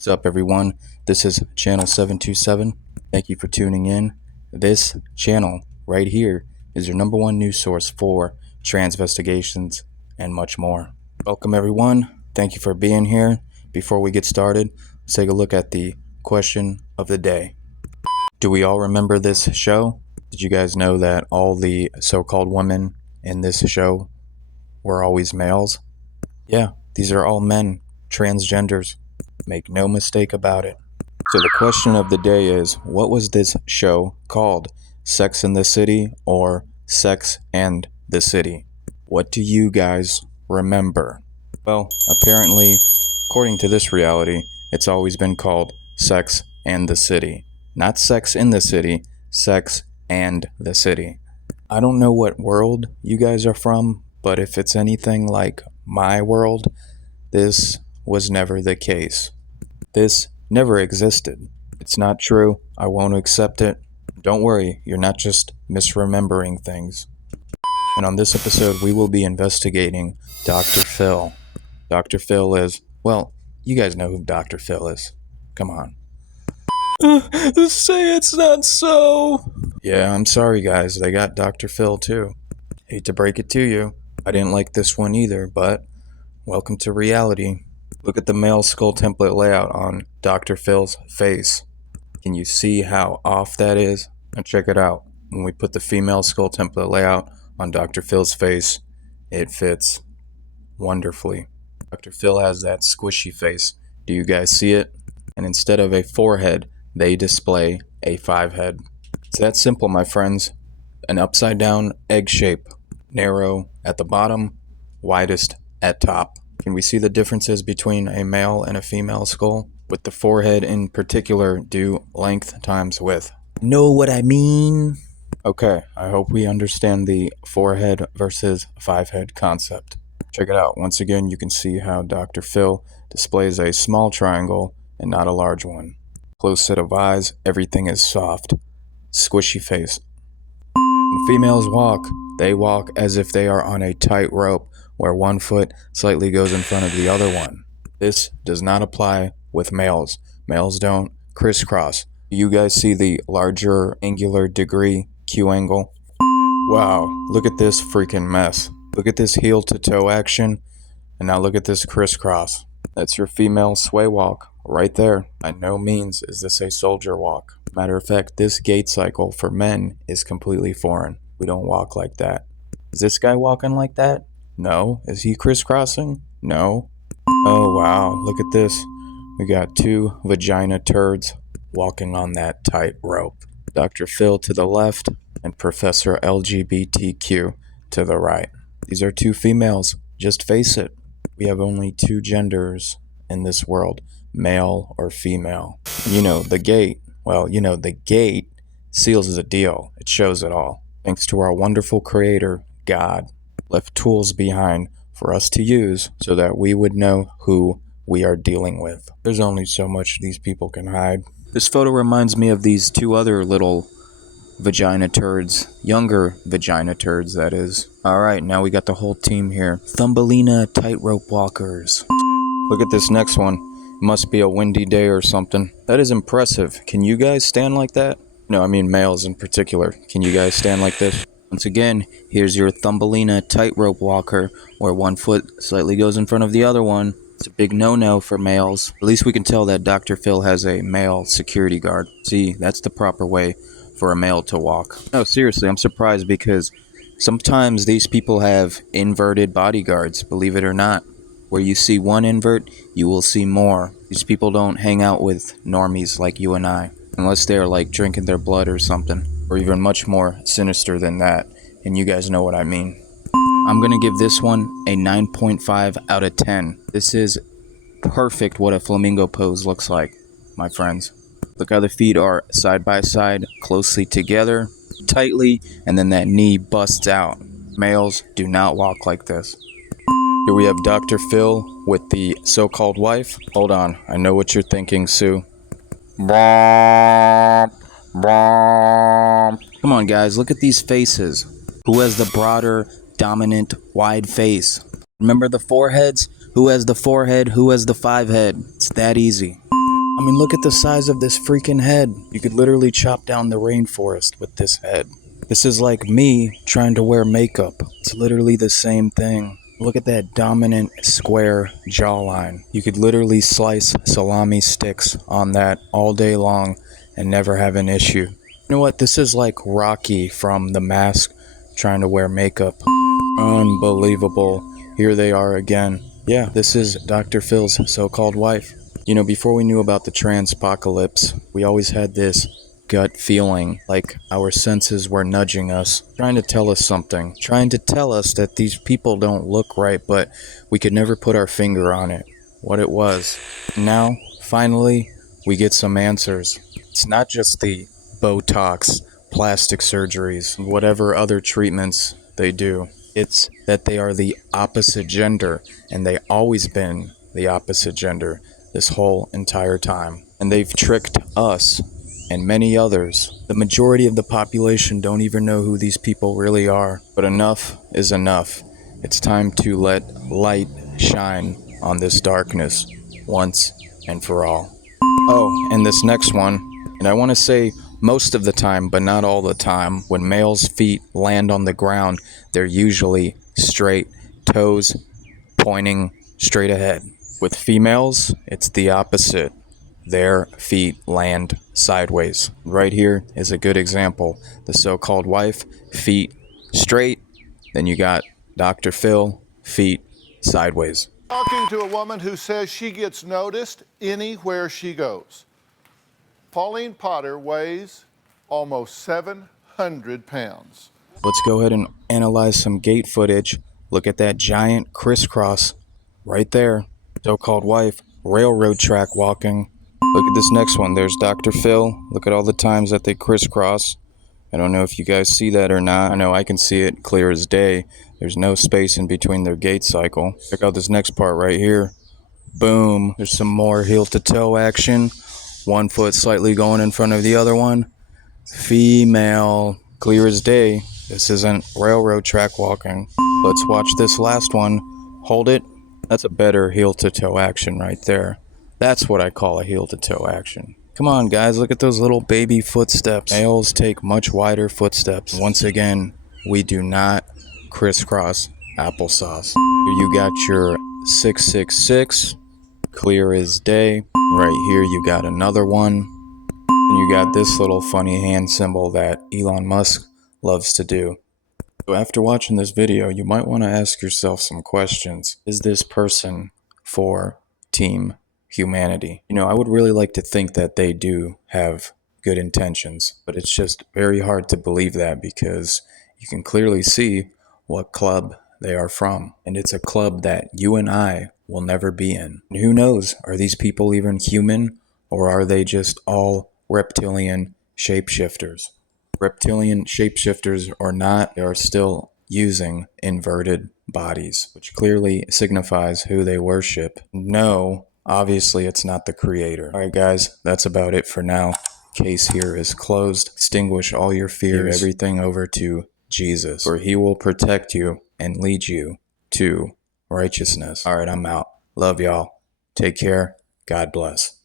What's up, everyone? This is Channel 727. Thank you for tuning in. This channel right here is your number one news source for transvestigations and much more. Welcome, everyone. Thank you for being here. Before we get started, let's take a look at the question of the day. Do we all remember this show? Did you guys know that all the so-called women in this show were always males? Yeah, these are all men, transgenders. Make no mistake about it. So the question of the day is, what was this show called? Sex in the City or Sex and the City? What do you guys remember? Well, apparently, according to this reality, it's always been called Sex and the City. Not Sex in the City, Sex and the City. I don't know what world you guys are from, but if it's anything like my world, this was never the case. This never existed. It's not true. I won't accept it. Don't worry, you're not just misremembering things. And on this episode, we will be investigating Dr. Phil. Dr. Phil is, well, you guys know who Dr. Phil is. Come on. Say it's not so. Yeah, I'm sorry, guys. They got Dr. Phil, too. Hate to break it to you. I didn't like this one either, but welcome to reality. Look at the male skull template layout on Dr. Phil's face. Can you see how off that is? And check it out. When we put the female skull template layout on Dr. Phil's face, it fits wonderfully. Dr. Phil has that squishy face. Do you guys see it? And instead of a 4-head, they display a 5-head. It's that simple, my friends. An upside down egg shape. Narrow at the bottom, widest at top. Can we see the differences between a male and a female skull? With the 4-head in particular, do length times width. Know what I mean? Okay, I hope we understand the 4-head versus 5-head concept. Check it out. Once again, you can see how Dr. Phil displays a small triangle and not a large one. Close set of eyes, everything is soft. Squishy face. When females walk, they walk as if they are on a tightrope, where one foot slightly goes in front of the other one. This does not apply with males. Males don't crisscross. You guys see the larger angular degree Q angle? Wow, look at this freaking mess. Look at this heel to toe action, and now look at this crisscross. That's your female sway walk right there. By no means is this a soldier walk. Matter of fact, this gait cycle for men is completely foreign. We don't walk like that. Is this guy walking like that? No. Is he crisscrossing? No. Oh, wow. Look at this. We got 2 vagina turds walking on that tight rope. Dr. Phil to the left and Professor LGBTQ to the right. These are 2 females. Just face it. We have only 2 genders in this world, male or female. You know, the gate, the gate seals the deal. It shows it all. Thanks to our wonderful creator, God. Left tools behind for us to use so that we would know who we are dealing with. There's only so much these people can hide. This photo reminds me of these 2 other little vagina turds. Younger vagina turds, that is. Alright, now we got the whole team here. Thumbelina tightrope walkers. Look at this next one. Must be a windy day or something. That is impressive. Can you guys stand like that? No, I mean males in particular. Can you guys stand like this? Once again, here's your Thumbelina tightrope walker, where one foot slightly goes in front of the other one. It's a big no-no for males. At least we can tell that Dr. Phil has a male security guard. See, that's the proper way for a male to walk. No, seriously, I'm surprised because sometimes these people have inverted bodyguards, believe it or not. Where you see one invert, you will see more. These people don't hang out with normies like you and I, unless they're like drinking their blood or something. Or even much more sinister than that, and you guys know what I mean. I'm gonna give this one a 9.5 out of 10. This is perfect what a flamingo pose looks like, my friends. Look how the feet are side by side, closely together, tightly, and then that knee busts out. Males do not walk like this. Here we have Dr. Phil with the so-called wife. Hold on, I know what you're thinking, Sue. Come on, guys, look at these faces. Who has the broader, dominant, wide face? Remember the 4 heads? Who has the 4-head? Who has the 5-head? It's that easy. I mean, look at the size of this freaking head. You could literally chop down the rainforest with this head. This is like me trying to wear makeup. It's literally the same thing. Look at that dominant square jawline. You could literally slice salami sticks on that all day long and never have an issue. You know what? This is like Rocky from The Mask trying to wear makeup. Unbelievable. Here they are again. Yeah, this is Dr. Phil's so-called wife. You know, before we knew about the transpocalypse, we always had this gut feeling like our senses were nudging us, trying to tell us something, trying to tell us that these people don't look right, but we could never put our finger on it, what it was. Now, finally, we get some answers. It's not just the Botox, plastic surgeries, whatever other treatments they do. It's that they are the opposite gender, and they always been the opposite gender this whole entire time. And they've tricked us and many others. The majority of the population don't even know who these people really are. But enough is enough. It's time to let light shine on this darkness once and for all. Oh, and this next one, and I want to say most of the time, but not all the time, when males' feet land on the ground, they're usually straight, toes pointing straight ahead. With females, it's the opposite. Their feet land sideways. Right here is a good example. The so-called wife, feet straight. Then you got Dr. Phil, feet sideways. Talking to a woman who says she gets noticed anywhere she goes. Pauline Potter weighs almost 700 pounds. Let's go ahead and analyze some gate footage. Look at that giant crisscross right there. So-called wife, railroad track walking. Look at this next one. There's Dr. Phil. Look at all the times that they crisscross. I don't know if you guys see that or not. I know I can see it clear as day. There's no space in between their gait cycle. Check out this next part right here. Boom. There's some more heel-to-toe action. One foot slightly going in front of the other one. Female. Clear as day. This isn't railroad track walking. Let's watch this last one. Hold it. That's a better heel-to-toe action right there. That's what I call a heel-to-toe action. Come on, guys, look at those little baby footsteps. Males take much wider footsteps. Once again, we do not crisscross applesauce. Here you got your 666, clear as day. Right here you got another one. And you got this little funny hand symbol that Elon Musk loves to do. So after watching this video, you might want to ask yourself some questions. Is this person for Team Humanity? You know, I would really like to think that they do have good intentions, but it's just very hard to believe that because you can clearly see what club they are from. And it's a club that you and I will never be in. And who knows, are these people even human, or are they just all reptilian shapeshifters? Reptilian shapeshifters or not, they are still using inverted bodies, which clearly signifies who they worship. No, obviously it's not the creator. Alright guys, that's about it for now. Case here is closed. Extinguish all your fears. Give everything over to Jesus, for he will protect you and lead you to righteousness. Alright, I'm out. Love y'all. Take care. God bless.